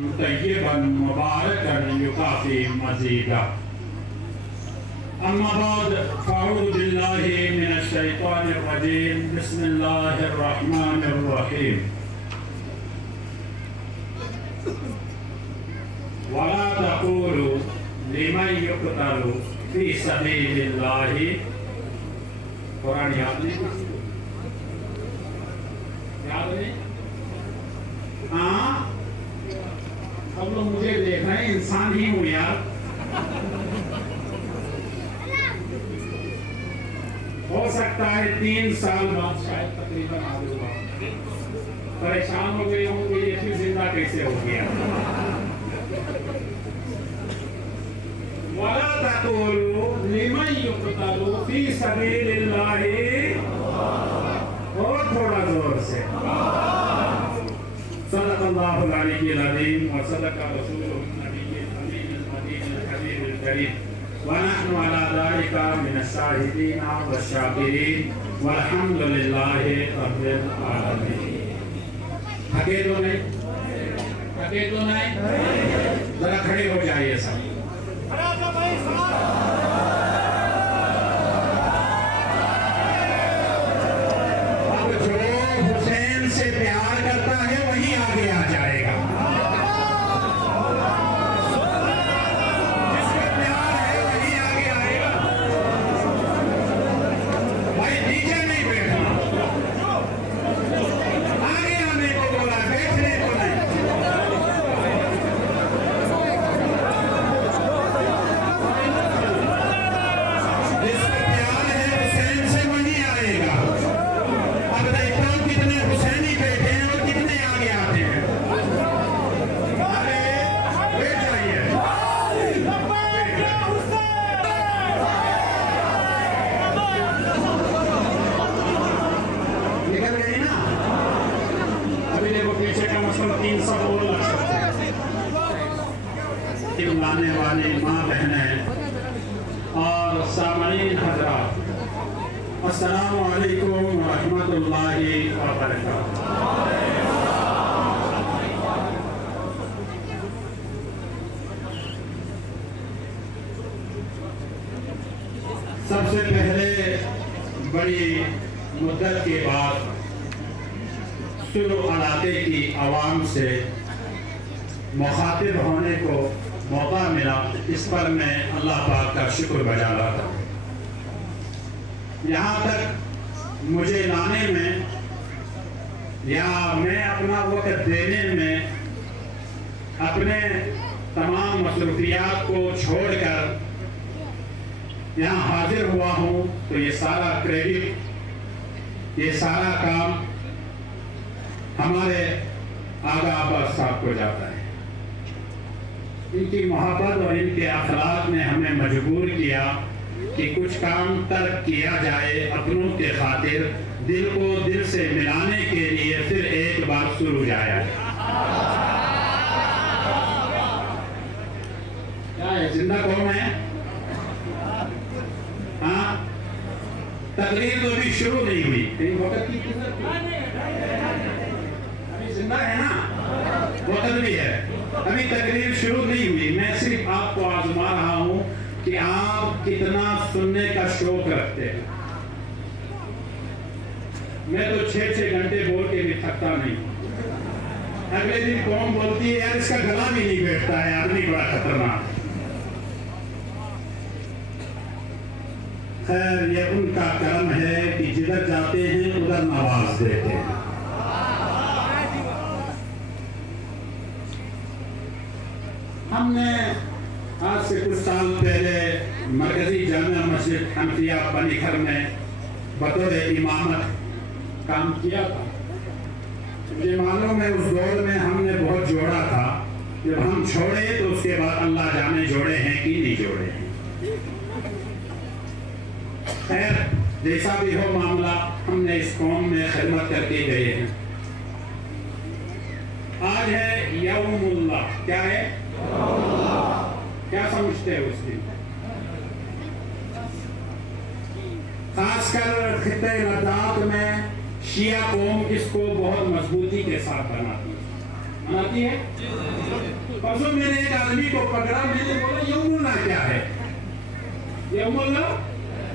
طيبا مباركا يكافئ مزيدا. أما بعد فأعوذ بالله من الشيطان الرجيم. بسم الله الرحمن الرحيم. ولا تقولوا لمن يقتل في سبيل الله. قرآن یاد نہیں؟ ہاں اب لوگ مجھے دیکھ رہے ہیں، انسان ہی ہوں یار. ہو سکتا ہے 3 سال بعد شاید تقریباً پریشان ہو گئے ہوں کہ یہ پھر زندہ کیسے ہو گیا. وَلَا تَقُولُوا لِمَن يُقْتَلُ فِي سَبِيلِ اللَّهِ. اور تھوڑا زور سے. صدق اللہ العلی العظیم وصدق رسولہ النبی الامین المدین الحبیب الکریم ونحن على ذلك من الشاہدین والشاکرین والحمد للہ رب العالمین. تھکے تو نہیں؟ تھکے تو نہیں؟ ذرا کھڑے ہو جائیے سب. لانے والے ماں بہنیں اور سامعین حضرات، السلام علیکم ورحمۃ اللہ وبرکاتہ. سب سے پہلے بڑی مدت کے بعد سلو علاقے کی عوام سے مخاطب ہونے کو موقع ملا. اس پر میں اللہ پاک کا شکر بجا رہا تھا. یہاں تک مجھے لانے میں یا میں اپنا وقت دینے میں اپنے تمام مصروفیات کو چھوڑ کر یہاں حاضر ہوا ہوں تو یہ سارا کریڈٹ، یہ سارا کام ہمارے آغا عباس صاحب کو جاتا ہے. ان کی محبت اور ان کے اخلاق نے ہمیں مجبور کیا کہ کچھ کام ترک کیا جائے اپنوں کے خاطر، دل کو دل سے ملانے کے لیے پھر ایک بار شروع جایا جائے. کیا ہے زندہ قوم ہے؟ ہاں تقریر تو ابھی شروع نہیں ہوئی. وقت کی ابھی زندہ ہے نا، وقت بھی ہے، ابھی تقریر شروع نہیں ہوئی. میں صرف آپ کو آزما رہا ہوں کہ آپ کتنا سننے کا شوق رکھتے ہیں. میں تو 6 گھنٹے بول کے بھی تھکتا نہیں. اگلے دن قوم بولتی ہے یار اس کا گلا بھی نہیں بیٹھتا ہے، آدمی بڑا خطرناک. خیر یہ ان کا کرم ہے کہ جدھر جاتے ہیں ادھر نواز دیتے ہیں. ہم نے آج سے کچھ سال پہلے مرکزی جامع مسجد حنفیہ بنی گھر میں بطور امامت کام کیا تھا. مجھے معلوم ہے اس دور میں ہم نے بہت جوڑا تھا. جب ہم چھوڑے تو اس کے بعد اللہ جانے جوڑے ہیں کہ نہیں جوڑے ہیں. خیر جیسا بھی ہو معاملہ، ہم نے اس قوم میں خدمت کر کے گئے ہیں. آج ہے یوم اللہ. کیا ہے؟ کیا سمجھتے ہیں اس دن؟ خاص کر خطہ لداخ میں شیعہ قوم اس کو بہت مضبوطی کے ساتھ مناتی ہے. परसों मैंने एक आदमी को पकड़ा, मैंने बोला यौमुल्लाह क्या है? यौमुल्लाह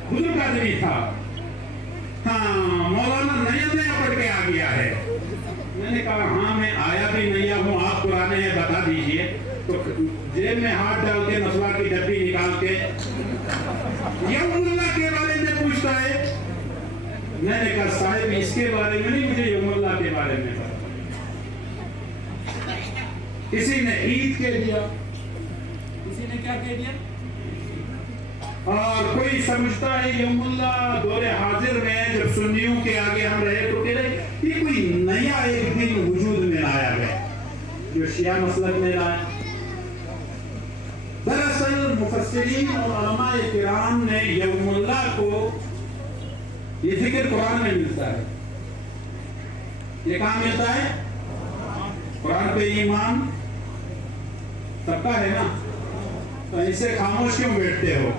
बुजुर्ग आदमी था। हाँ, मौलाना नया नया पढ़ के आ गया है। मैंने कहा हाँ मैं आया भी नया हूँ, आप पुराने हैं, बता दीजिए। तो जेब में हाथ डाल के नस्वा की डब्बी निकाल के यौमुल्लाह के बारे में पूछता है। मैंने कहा साहिब इसके बारे में नहीं, मुझे यौमुल्लाह के बारे में पता। किसी ने ईद कह दिया, किसी ने क्या कह दिया, और कोई समझता है यौमुल्लाह दौरे हाजिर में जब सुन्नियों के आगे हम रहे तो कह रहे ये कोई नया एक दिन वजूद में लाया गया जो शिया मसलक में लाया। दरअसल मुफस्सिरीन और उलमाए किराम ने यौमुल्लाह को, ये जिक्र कुरान में मिलता है, ये कहाँ मिलता है? कुरान पे ईमान सबका है ना, तो ऐसे खामोश क्यों बैठते हो?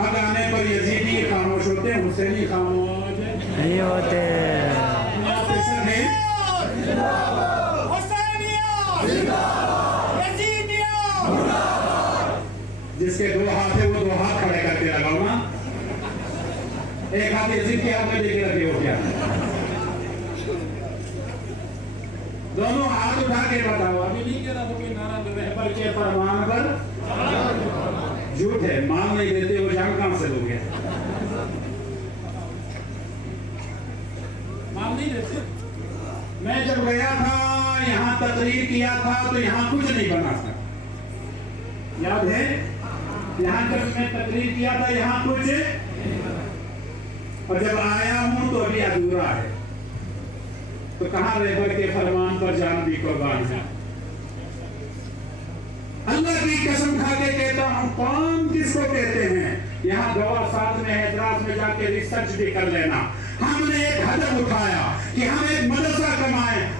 हक आने पर यजीदी खामोश होते हैं, हुसैनी खामोश नहीं होते। जिसके दो हाथ है वो दो हाथ खड़े करके लगाओ ना, एक हाथ यजीद के हाथ में लेके रखे हो क्या? दोनों हाथ उठा के बताओ। अभी नहीं कह रहा तो कोई नारा रहबर के फरमान पर झूठ है, मान नहीं देते वो जान कहां से लोगे? मान नहीं देते। मैं जब गया था यहाँ तकरीर किया था तो यहाँ कुछ नहीं बना था, याद है? यहाँ जब मैं तकरीर किया था यहाँ कुछ, और जब आया हूँ तो अभी अधूरा है। तो कहाँ रहबर के फरमान पर जान भी कुर्बान है। अल्लाह की कसम खा के कहता हूँ, कौम किसको कहते हैं? यहाँ गवाह साथ में हैदराबाद में जाके रिसर्च भी कर लेना। हमने एक हदफ उठाया कि हम एक मदरसा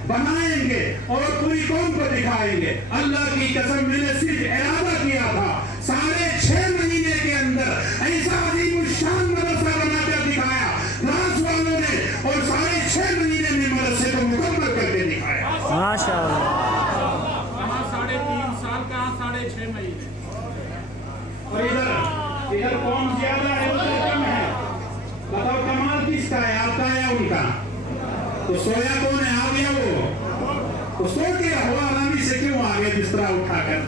बनाएंगे और पूरी कौम को दिखाएंगे। अल्लाह की कसम मैंने सिर्फ इरादा किया था, 6.5 महीने के अंदर ऐसा अजीम शान मदरसा बनाकर दिखाया रास वालों ने, और 6.5 महीने में मदरसे को मुकम्मल करके दिखाया। माशाअल्लाह। 3.5 साल का, 6.5 महीने। और इधर कौन ज्यादा है उधर कम है? बताओ कमाल किसका है, आपका या उनका? तो सोया कौन है? आ गया वो, तो सो के रहो आरामी से, क्यों आ गए बिस्तरा उठाकर?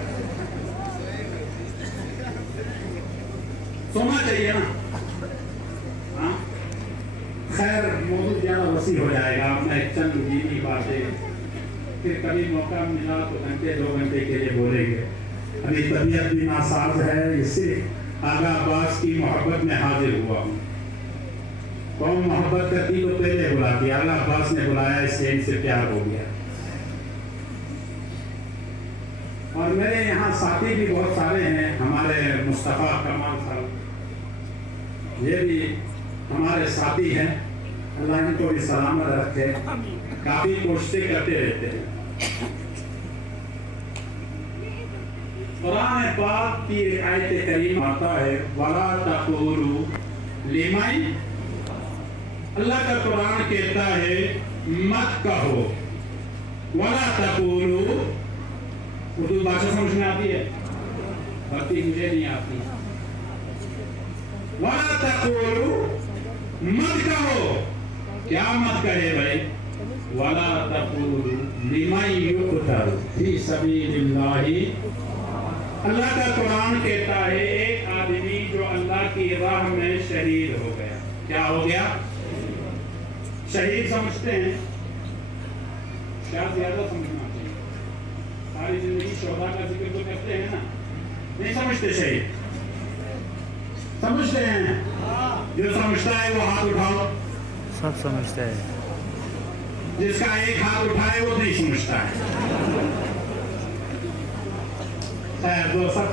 सोना चाहिए ना। हाँ खैर मौजूद ज्यादा वसी हो जाएगा, अपना एक चंद दीनी बातें फिर कभी मौका मिला तो घंटे 2 घंटे के लिए बोलेंगे। अभी तबीयत भी नासाज है, इससे आगा अब्बास की मोहब्बत में हाजिर हुआ हूँ। कौन मोहब्बत करती तो पहले बुलाती, आगा अब्बास ने बुलाया इससे इनसे प्यार हो गया। और मेरे यहाँ साथी भी बहुत सारे हैं, हमारे मुस्तफ़ा कमाल साहब ये भी हमारे साथी हैं, अल्लाह इनको भी सलामत रखे। काफी कोशिशें करते रहते हैं। कुरान पाक की एक आयत करीम आता है, वला तक़ूलू लिमन, अल्लाह का कुरान कहता है मत कहो, वला तक़ूलू, उर्दू भाषा समझ में आती है, बाकी मुझे नहीं आती। वला तक़ूलू, मत कहो, क्या मत करे भाई? वला तक़ूलू लिमन युक़तल फी सबीलिल्लाहि, अल्लाह का कुरान कहता है एक आदमी जो अल्लाह की राह में शहीद हो गया। क्या हो गया? शहीद समझते हैं क्या? ज्यादा समझना चाहिए। सारी जिंदगी शोहदा का जिक्र तो करते हैं ना, नहीं समझते शहीद? समझते हैं? जो समझता है वो हाथ उठाओ। सब समझते हैं। जिसका एक हाथ उठाए वो नहीं समझता है। वो सब